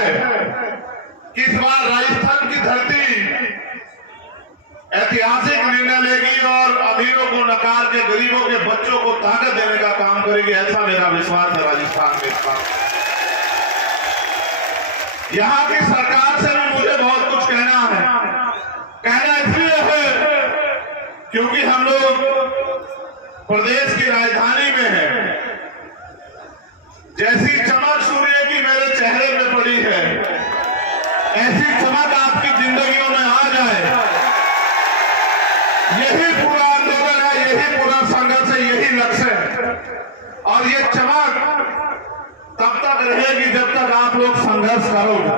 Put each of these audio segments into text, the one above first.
है कि इस बार राजस्थान की धरती ऐतिहासिक निर्णय लेगी और अमीरों को नकार के गरीबों के बच्चों को ताकत देने का काम करेगी, ऐसा मेरा विश्वास है। राजस्थान में यहाँ की सरकार से भी मुझे बहुत कुछ कहना है। कहना इसलिए है क्योंकि हम लोग प्रदेश की राजधानी में हैं। जैसी चमक सूर्य की मेरे चेहरे पे पड़ी है, ऐसी चमक आपकी जिंदगियों में आ जाए, यही पूरा आंदोलन है, यही पूरा संघर्ष है, यही लक्ष्य है। और ये चमक तब तक रहेगी जब तक आप लोग संघर्ष करोगे।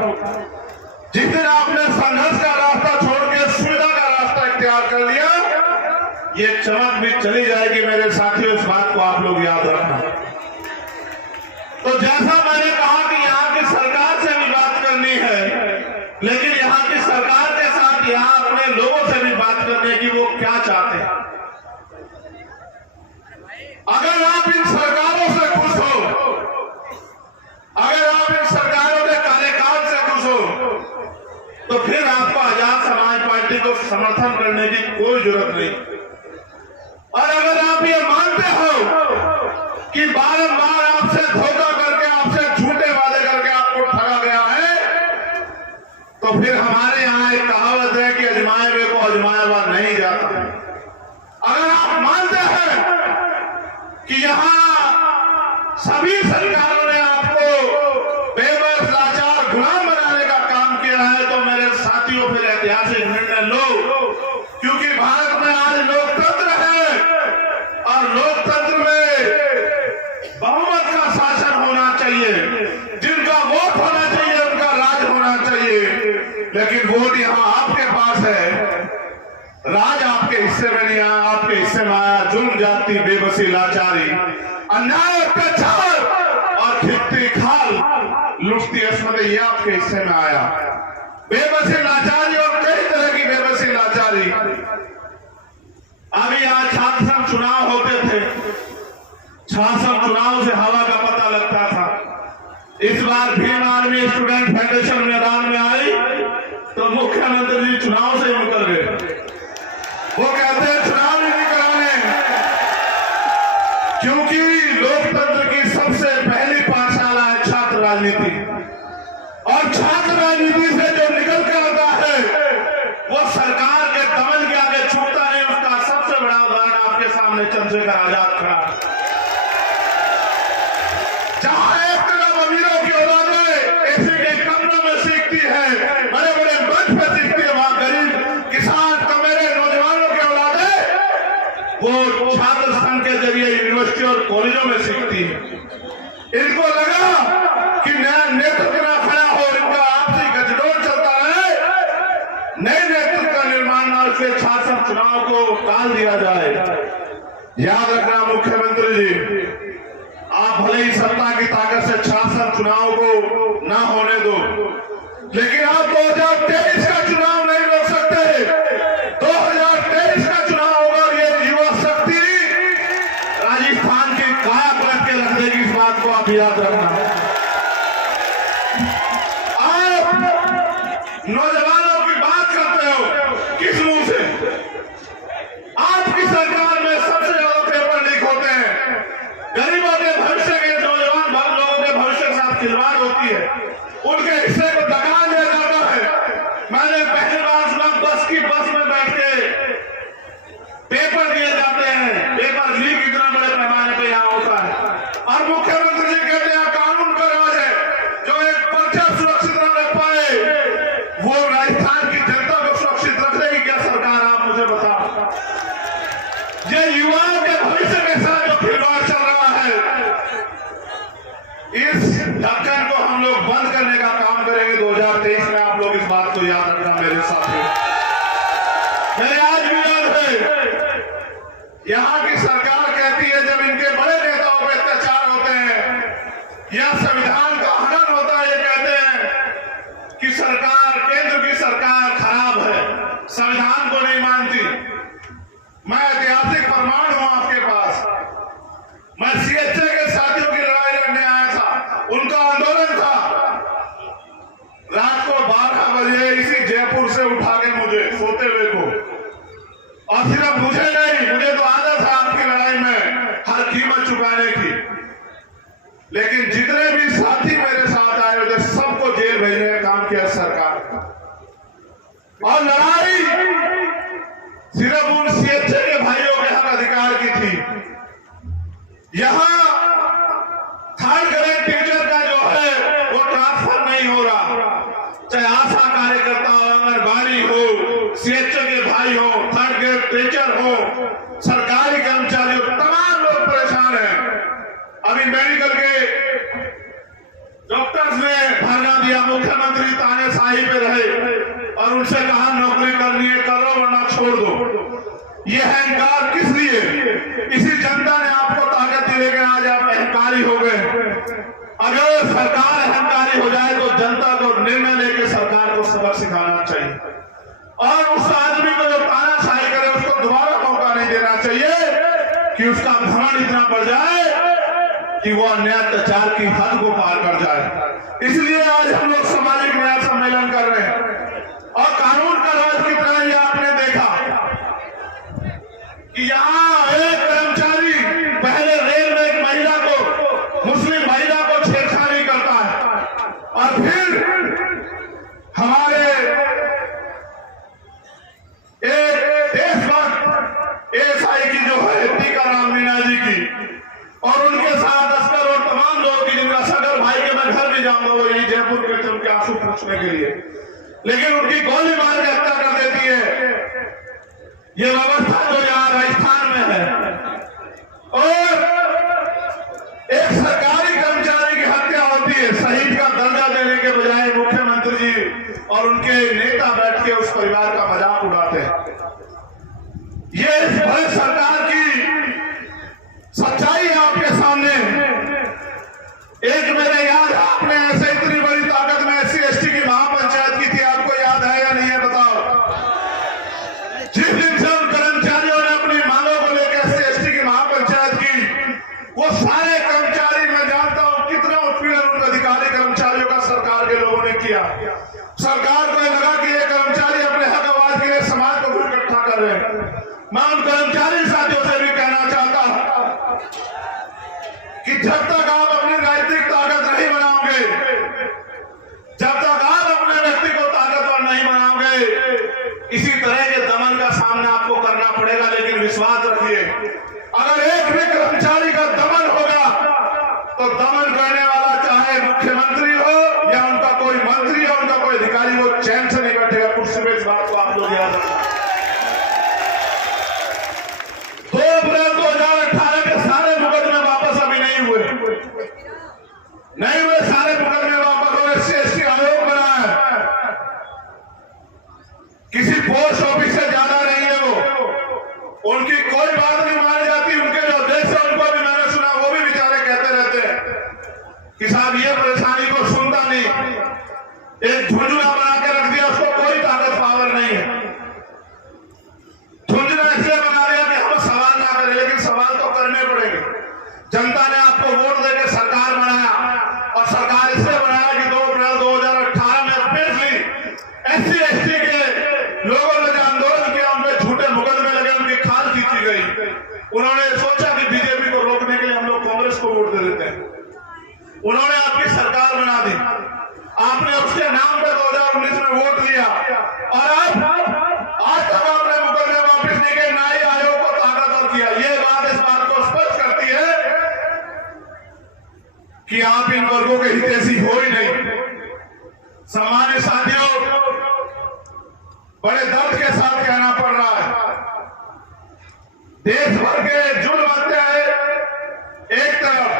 जिस दिन आपने संघर्ष का रास्ता छोड़ के सुविधा का रास्ता इख्तियार कर लिया, ये चमक भी चली जाएगी। मेरे साथियों, इस बात को आप लोग याद रखना। तो जैसा मैंने कहा कि यहाँ की सरकार से भी बात करनी है, लेकिन यहाँ की सरकार के साथ यहाँ अपने लोगों से भी बात करने की वो क्या चाहते हैं। अगर आप इन सरकारों से खुश हो, अगर आप इन सरकारों के कार्यकाल से खुश हो, तो फिर आपको आजाद समाज पार्टी को समर्थन करने की कोई जरूरत नहीं। और अगर आप ये मानते हो कि बारंबार आपसे धोखा करके, आपसे झूठे वादे करके आपको ठगा गया है, तो फिर हमारे यहाँ एक कहावत है कि अजमाए हुए को अजमाया हुआ नहीं जाता। अगर आप मानते हैं कि यहाँ सभी सरकारों ने आपको बेबस, लाचार, गुलाम बनाने का काम किया है, तो मेरे साथियों फिर ऐतिहासिक निर्णय लो। क्योंकि भारत में आज लोकतंत्र है और लोकतंत्र में बहुमत का शासन होना चाहिए। जिनका वोट होना चाहिए उनका राज होना चाहिए। लेकिन वोट यहाँ आपके पास है, राज आपके हिस्से में नहीं आया। आपके हिस्से में आया जुल्म, जाति, बेबसी, लाचारी, अन्याय, अत्याचार और खिलती खाल, लुटती अस्मत, ये आपके हिस्से में आया। बेबसी, लाचारी और कई तरह की बेबसी, लाचारी। अभी यहाँ छात्र संघ चुनाव होते थे, छात्र संघ चुनाव से हवा का पता लगता था। इस बार भीम आर्मी स्टूडेंट फेडरेशन मैदान में आई तो मुख्यमंत्री जी चुनाव से ही मुकर गए। वो कहते हैं चुनाव नहीं कराने, क्योंकि लोकतंत्र की सबसे पहली पाठशाला है छात्र राजनीति। और छात्र राजनीति से जो निकल के आता है वो सरकार के दमन के आगे छूटता नहीं। उसका सबसे बड़ा उदाहरण आपके सामने चंद्रशेखर आजाद खड़ा। जहां एक तरफ अमीरों की औलादें एसी के कमरों में सीखती है, बड़े बड़े मंच पर सीखती है, वहां गरीब किसान, कमेरे, नौजवानों की औलादें वो छात्र संघ के जरिए यूनिवर्सिटी और कॉलेजों में सीखती है। इनको लगा कि नया नेतृत्व ना खड़ा हो, इनका आपसी गठजोड़ चलता रहे, नए नेतृत्व का निर्माण ना, उसके छात्र चुनाव को टाल दिया जाए। याद रखना मुख्यमंत्री जी, आप भले ही सत्ता की ताकत से छात्र चुनाव को ना होने दो, लेकिन आप 2023 का चुनाव नहीं रोक सकते। 2023 का चुनाव होगा और ये युवा शक्ति राजस्थान की काया पलट के रख देगी। इस बात को आप याद रखना। आप नौजवानों की बात करते हो किस मुंह से? आपकी सरकार में सबसे ज्यादा पेपर लीक होते हैं। गरीबों के भविष्य के, नौजवान लोगों के भविष्य के साथ खिलवाड़ होती है, उनके हिस्से को दगा दिया जाता है। मैंने पहली बार सुना बस में बैठ के पेपर दिए जाते हैं। पेपर लीक इतना बड़े पैमाने पर यहाँ होता है और मुख्यमंत्री जी कहते हैं कानून का राज है। जो एक पर्चा सुरक्षित न रख पाए, वो राजस्थान की जनता को सुरक्षित रख देगी क्या सरकार? आप मुझे बताओ। ये युवाओं के भविष्य के साथ जो खिलवाड़ चल रहा है, इस ढक्कन को हम लोग बंद करने का काम करेंगे 2023 में। आप लोग इस बात को याद रखना मेरे साथियों। मेरे आज भी याद है, यहाँ की सरकार कहती है जब इनके बड़े नेताओं पर अत्याचार होते हैं या संविधान का हनन होता है, ये कहते हैं कि सरकार, केंद्र की सरकार खराब है, संविधान को नहीं मानती। मैं ऐतिहासिक प्रमाण हूं आपके पास। मैं सीएचए के साथियों की लड़ाई लड़ने आया था, उनका आंदोलन था। से उठा के मुझे सोते हुए को, और सिर्फ मुझे नहीं, मुझे तो आदत है आपकी लड़ाई में हर कीमत चुकाने की, लेकिन जितने भी साथी मेरे साथ आए हुए सबको जेल भेजने का काम किया सरकार का। और लड़ाई सिर्फ उन सीएचए के भाइयों के हक अधिकार की थी। यहां थर्ड ग्रेड टीचर का जो है वो ट्रांसफर नहीं हो रहा, चाहे आशा कार्यकर्ता हो, आंगनबाड़ी हो, सीएचए के भाई हो, थर्ड ग्रेड टीचर हो, सरकारी कर्मचारी हो, तमाम लोग परेशान हैं। अभी मेडिकल के डॉक्टर्स ने धरना दिया, मुख्यमंत्री तानेशाही पे रहे और उनसे कहा नौकरी करनी है करो वरना छोड़ दो। ये अहंकार किस लिए? इसी जनता ने आपको ताकत दी, लेकिन आज आप अहंकारी हो गए। अगर सरकार अहंकारी हो जाए तो जनता को निर्णय लेकर सरकार को सबक सिखाना चाहिए, और उस आदमी को जो तानाशाही करे उसको दोबारा मौका नहीं देना चाहिए कि उसका घमंड इतना बढ़ जाए कि वो अन्याय अत्याचार की हद को पार कर जाए। इसलिए आज हम लोग सामाजिक न्याय सम्मेलन कर रहे हैं। और कानून का राज कितना है आपने देखा कि यहाँ एक कर्मचारी पहले रेल में एक महिला को, मुस्लिम महिला को छेड़छाड़ी करता है, और फिर हमारे एक देशभक्त एएसआई की जो है टीकाराम मीणा जी की, और उनके साथ अस्कर और तमाम लोगों की, जिनका सगर भाई के मैं घर भी जाऊंगा, वो यही जयपुर के थे उनके आंसू पूछने के लिए, लेकिन उनकी गोली मार के हत्या कर देती है। ये व्यवस्था जो यहाँ राजस्थान में है, और एक सरकारी कर्मचारी की हत्या होती है, शहीद का दर्जा देने के बजाय मुख्यमंत्री जी और उनके नेता बैठ के उस परिवार का मजाक उड़ाते हैं। ये भारत सरकार की सच्चाई है आपके सामने। एक मेरे याद है, आपने ऐसे इतनी बड़ी ताकत में SC/ST की महापंचायत की थी, आपको याद है या नहीं है बताओ? जिस दिन से उन कर्मचारियों ने अपनी मांगों को लेकर SC/ST की महापंचायत की, वो सारे कर्मचारी, मैं जानता हूं कितना उत्पीड़न उन अधिकारी कर्मचारियों का सरकार के लोगों ने किया। सरकार को लगा कि ये कर्मचारी अपने हक आवाज के लिए समाज को इकट्ठा कर रहे हैं। मैं उन कर्मचारी साथियों से भी कहना चाहता हूं कि जब तक आप अपनी राजनीतिक ताकत नहीं बनाओगे, जब तक आप अपने व्यक्ति को ताकतवर नहीं बनाओगे, इसी तरह के दमन का सामना आपको करना पड़ेगा। लेकिन विश्वास रखिए, अगर एक भी कर्मचारी का दमन होगा तो दमन करने वाला चाहे मुख्यमंत्री हो या उनका कोई मंत्री हो, उनका कोई अधिकारी, वो चैन से नहीं बैठेगा कुर्सी पे। इस बात को आप लोग याद रखें। 2 अप्रैल 2018 के सारे मुकदमे वापस अभी नहीं हुए सारे मुकदमे वापस हुए। SC/ST आयोग बना है, किसी पोस्ट ऑफिस से ज्यादा नहीं है वो, उनकी कोई बात नहीं मानी जाती। उनके जो अध्यक्ष है उनको भी मैंने सुना, वो भी बेचारे कहते रहते हैं कि साहब ये परेशानी को सुनता नहीं, एक झुंझुना बना के रख दिया, उसको कोई ताकत पावर नहीं है। झुंझुना इसलिए बना दिया कि हम सवाल ना करें, लेकिन सवाल तो करने पड़ेंगे। जनता ने आपको वोट देकर सरकार बनाया, और सरकार इसलिए बनाया कि 2 अप्रैल 2018 में स्पेशली SC/ST के लोगों ने जो आंदोलन किया, उनपे झूठे मुकदमे लगे, उनकी खाल खींची गई। उन्होंने सोचा कि बीजेपी को रोकने के लिए हम लोग कांग्रेस को वोट दे देते हैं। उन्होंने आपकी सरकार बना दी, आपने उसके नाम पे 2019 में वोट दिया, और आज तक आपने मुकदमे वापस नहीं किए, ना ही आयोग को ताकतवर किया। ये बात इस बात को स्पष्ट करती है कि आप इन वर्गों के हितैषी हो ही नहीं। सामान्य साथियों, बड़े दर्द के साथ कहना पड़ रहा है, देश भर के जुल्म अत्याचार एक तरफ,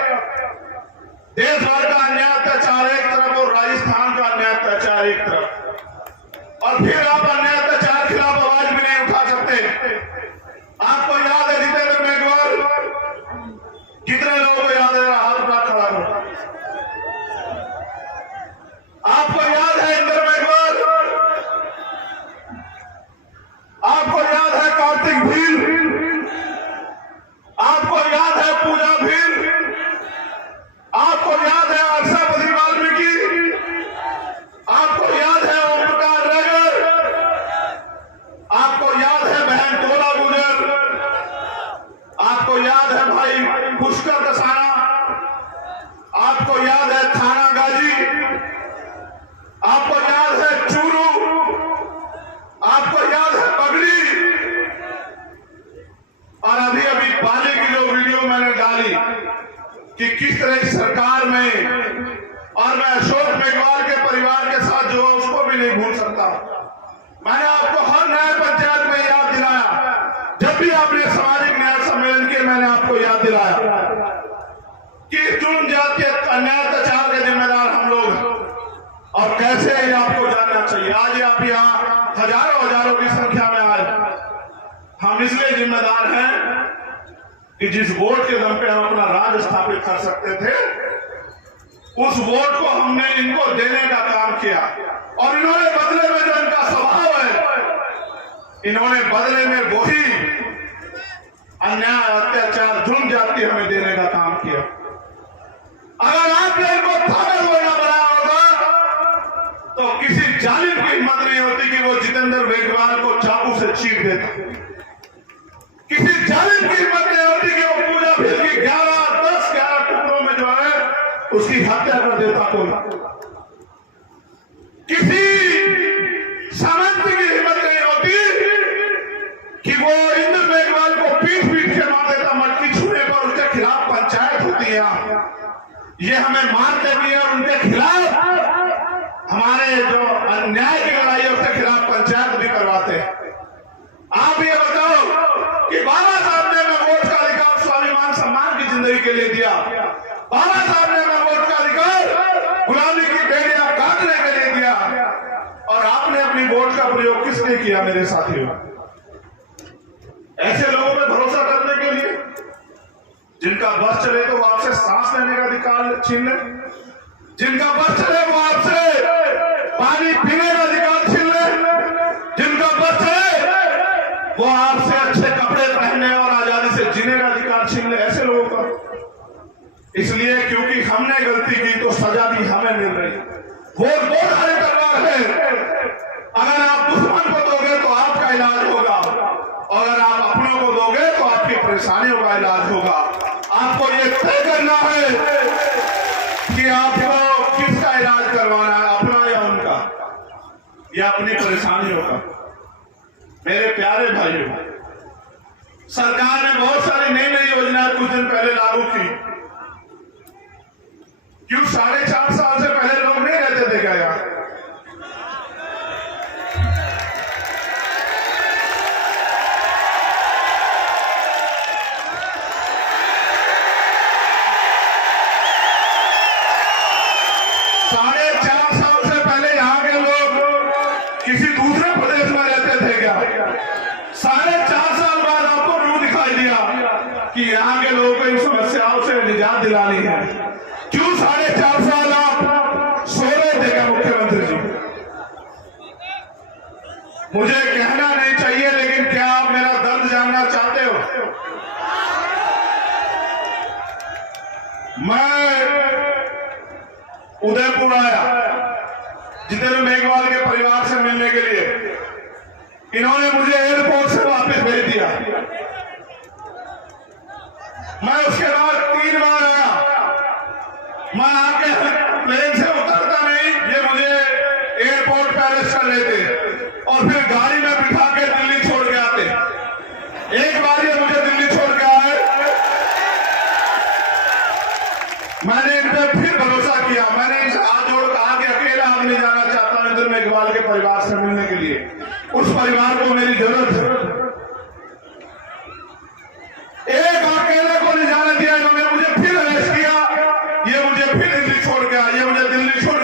देश भर का अन्याय अत्याचार एक तरफ, और राजस्थान का अन्याय अत्याचार एक तरफ, और फिर आप अन्याय अत्याचार के खिलाफ आवाज भी नहीं उठा सकते। आपको याद है जितेंद्र मेघवाल, कितने लोगों को याद है? हाथ उठा खड़ा हो। आपको याद है इंद्र मेघवाल, आपको याद है कार्तिक भील, आपको याद है पूजा भील, आपको याद है आशा वाल्मीकि, आपको याद है ओम प्रकाश नगर, मैंने आपको हर न्याय पंचायत में याद दिलाया, जब भी आपने सामाजिक न्याय सम्मेलन किए मैंने आपको याद दिलाया कि चुन जाति अन्याय अत्याचार के जिम्मेदार हम लोग, और कैसे ये आपको जानना चाहिए। आज आप यहाँ हजारों की संख्या में आए, हम इसलिए जिम्मेदार हैं कि जिस वोट के दम पे हम अपना राज स्थापित कर सकते थे, उस वोट को हमने इनको देने का काम किया, और इन्होंने बदले में जो इनका स्वभाव है, इन्होंने बदले में वही अन्याय अत्याचार जुल्म जाति हमें देने का काम किया। अगर आपने इनको ताकत बोलना बनाया होगा तो किसी जालिम की हिम्मत नहीं होती कि वो जितेंद्र मेघवाल को चाकू से चीर देता, किसी जालिम की हिम्मत नहीं होती कि वो पूजा भील की 10-11 टुकड़ों में जो है उसकी हत्या कर देता। कोई किसी सामंत की हिम्मत नहीं होती कि वो इंद्र मेघवाल को पीट के मार देता, मटकी छूने पर उसके खिलाफ पंचायत होती है। ये हमें मारते भी है और उनके खिलाफ हमारे जो अन्याय की लड़ाई है उसके खिलाफ पंचायत भी करवाते हैं। आप ये बताओ कि बाबा साहब ने हमें वोट का अधिकार स्वाभिमान सम्मान की जिंदगी के लिए दिया, बाबा साहब ने हमें वोट का अधिकार गुलामी की बेड़ियां काटने के लिए दिया, और आपने अपनी वोट का प्रयोग किसने किया मेरे साथियों? ऐसे लोगों पे भरोसा करने के लिए जिनका बस चले तो वो आपसे सांस लेने का अधिकार छीन ले, जिनका बस चले वो आपसे पानी पीने का अधिकार छीन ले, जिनका बस चले वो आपसे अच्छे कपड़े पहनने और आजादी से जीने का अधिकार छीन ले। ऐसे लोगों का इसलिए क्योंकि हमने गलती की तो सजा भी हमें मिल रही। वोट दो धारी तलवार है, अगर आप दुश्मन को दोगे तो आपका इलाज होगा, और अगर आप अपनों को दोगे तो आपकी परेशानियों का इलाज होगा। आपको ये तय करना है कि आपको किसका इलाज करवाना है, अपना या उनका, या अपनी परेशानियों का। मेरे प्यारे भाइयों, सरकार ने बहुत सारी नई योजनाएं कुछ दिन पहले लागू की। क्यों 4.5 साल से पहले लोग नहीं रहते थे क्या यार? कि यहाँ के लोगों को इन समस्याओं से निजात दिलानी है। क्यों 4.5 साल आप सो रहे थे क्या मुख्यमंत्री जी? मुझे कहना नहीं चाहिए, लेकिन क्या आप मेरा दर्द जानना चाहते हो? मैं उदयपुर आया जितेंद्र मेघवाल के परिवार से मिलने के लिए। इन्होंने मुझे एयरपोर्ट से वापस भेज दिया। मैं उसके बाद 3 बार आया। मैं आके प्लेन से उतरता नहीं, ये मुझे एयरपोर्ट पे अरेस्ट कर लेते और फिर गाड़ी में बिठा के दिल्ली छोड़ के आते। एक बार ये मुझे दिल्ली छोड़ के आए, मैंने इन पे फिर भरोसा किया। मैंने इनसे हाथ जोड़ कहा कि अकेला आदमी जाना चाहता हूं इंद्र मेघवाल के परिवार से मिलने के लिए। उस परिवार को मेरी जरूरत है। एक अकेले को नहीं जाने दिया। इन्होंने मुझे फिर अरेस्ट किया, ये मुझे फिर दिल्ली छोड़ के आया, ये मुझे दिल्ली छोड़